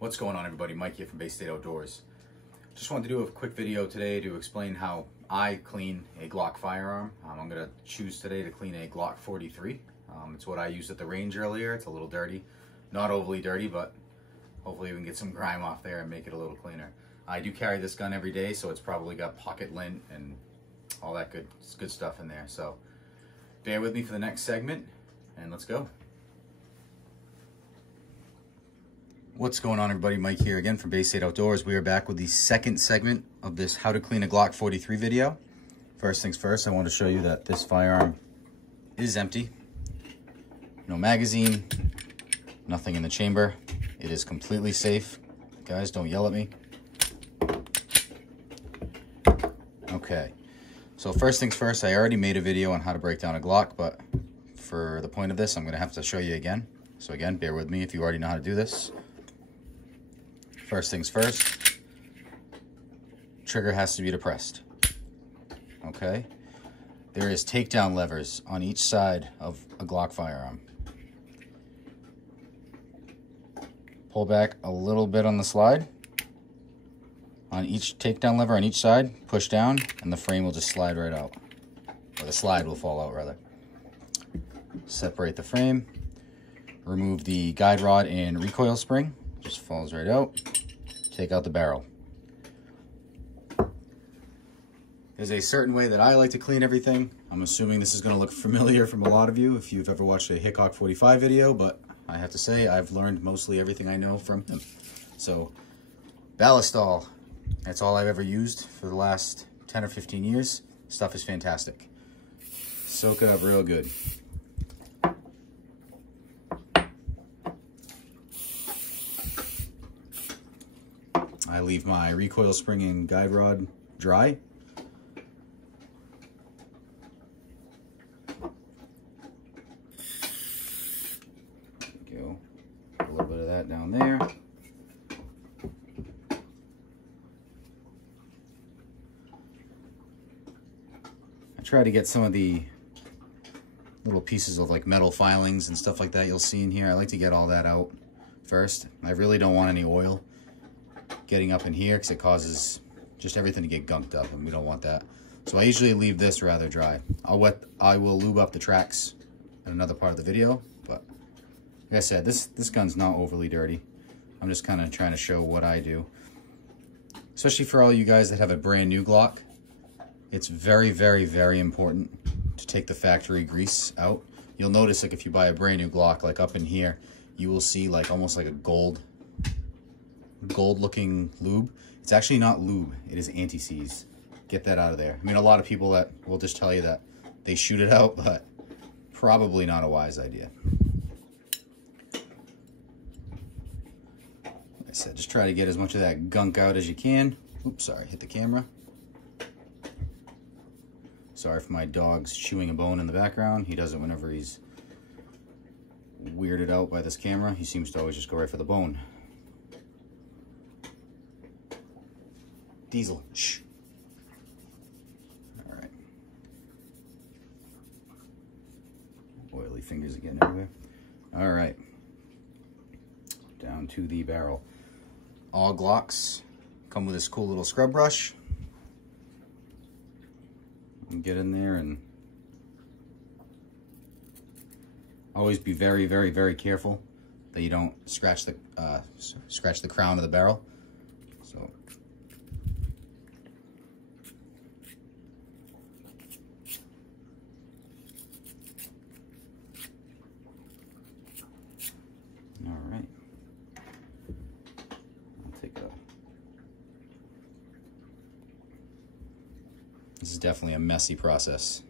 What's going on, everybody? Mike here from Bay State Outdoors. Just wanted to do a quick video today to explain how I clean a Glock firearm. I'm going to choose today to clean a Glock 43. It's what I used at the range earlier. It's a little dirty. Not overly dirty, but hopefully we can get some grime off there and make it a little cleaner. I do carry this gun every day, so it's probably got pocket lint and all that good stuff in there. So bear with me for the next segment, and let's go. What's going on, everybody? Mike here again from Bay State Outdoors. We are back with the second segment of this how to clean a Glock 43 video. First things first, I want to show you that this firearm is empty. No magazine, nothing in the chamber. It is completely safe. Guys, don't yell at me. Okay, so first things first, I already made a video on how to break down a Glock, but for the point of this, I'm going to have to show you again. So again, bear with me if you already know how to do this. First things first, trigger has to be depressed. Okay, there is takedown levers on each side of a Glock firearm. Pull back a little bit on the slide. On each takedown lever on each side, push down, and the frame will just slide right out. Or the slide will fall out, rather. Separate the frame. Remove the guide rod and recoil spring. Just falls right out. Take out the barrel. There's a certain way that I like to clean everything. I'm assuming this is going to look familiar from a lot of you if you've ever watched a Hickok 45 video, but I have to say I've learned mostly everything I know from him. So, ballistol. That's all I've ever used for the last 10 or 15 years. Stuff is fantastic. Soak it up real good. I leave my recoil spring and guide rod dry. There we go. A little bit of that down there. I try to get some of the little pieces of like metal filings and stuff like that you'll see in here. I like to get all that out first. I really don't want any oil getting up in here because it causes just everything to get gunked up, and we don't want that. So I usually leave this rather dry. I will lube up the tracks in another part of the video, but like I said, this gun's not overly dirty. I'm just kind of trying to show what I do. Especially for all you guys that have a brand new Glock, it's very, very, very important to take the factory grease out. You'll notice, like, if you buy a brand new Glock, like up in here, you will see like almost like a gold looking lube. It's actually not lube, it is anti-seize. Get that out of there. I mean, a lot of people that will just tell you that they shoot it out, but probably not a wise idea. Like I said, just try to get as much of that gunk out as you can. Oops, sorry, hit the camera. Sorry for my dog's chewing a bone in the background. He does it whenever he's weirded out by this camera. He seems to always just go right for the bone. Diesel. Shh. All right. Oily fingers again everywhere. All right. Down to the barrel. All Glocks come with this cool little scrub brush. You get in there and always be very, very, very careful that you don't scratch the crown of the barrel. So. All right, I'll take a, this is definitely a messy process.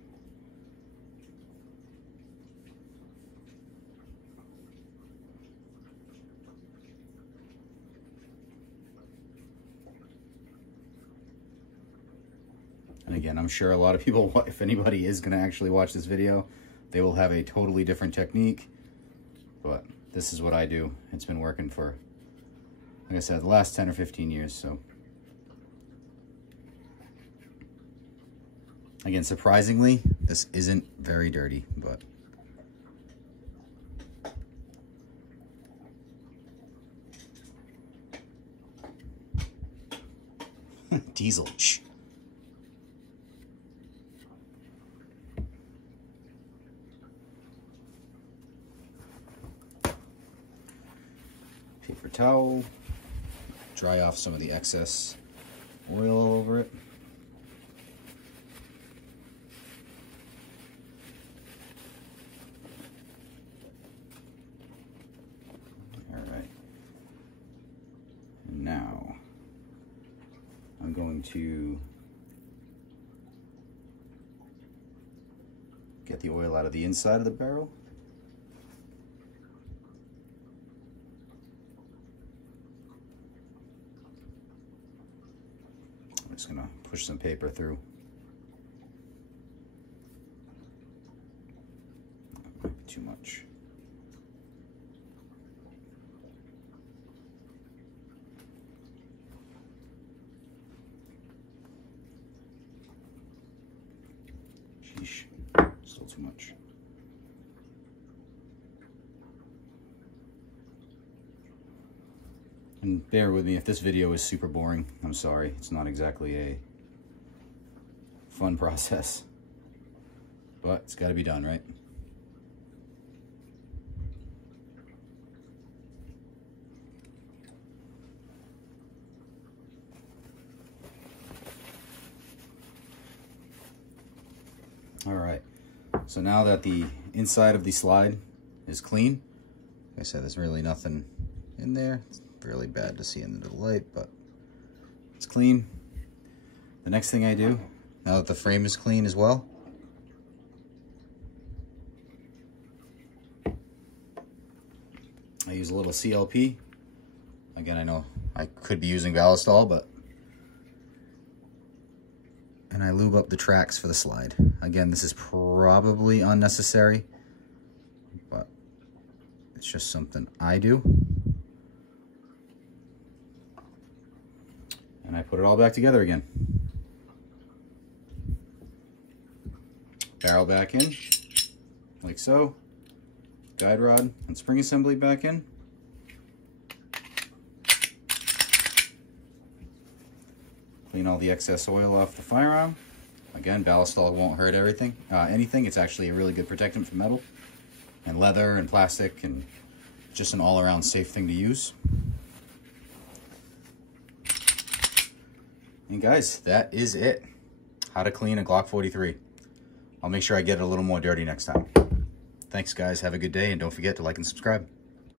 And again, I'm sure a lot of people, if anybody is going to actually watch this video, they will have a totally different technique, but this is what I do. It's been working for, like I said, the last 10 or 15 years. So again, surprisingly, this isn't very dirty, but Diesel. Shh. Paper towel. Dry off some of the excess oil all over it. All right. And now I'm going to get the oil out of the inside of the barrel. I'm just gonna push some paper through. That might be too much. Sheesh, still too much. And bear with me if this video is super boring. I'm sorry, it's not exactly a fun process, but it's got to be done, right? All right, so now that the inside of the slide is clean, like I said, there's really nothing in there. It's really bad to see into the light, but it's clean. The next thing I do, now that the frame is clean as well, I use a little CLP. Again, I know I could be using ballistol, but and I lube up the tracks for the slide. Again, this is probably unnecessary, but it's just something I do. And I put it all back together again. Barrel back in, like so. Guide rod and spring assembly back in. Clean all the excess oil off the firearm. Again, ballistol won't hurt anything. It's actually a really good protectant from metal and leather and plastic, and just an all-around safe thing to use. And guys, that is it. How to clean a Glock 43. I'll make sure I get it a little more dirty next time. Thanks guys, have a good day, and don't forget to like and subscribe.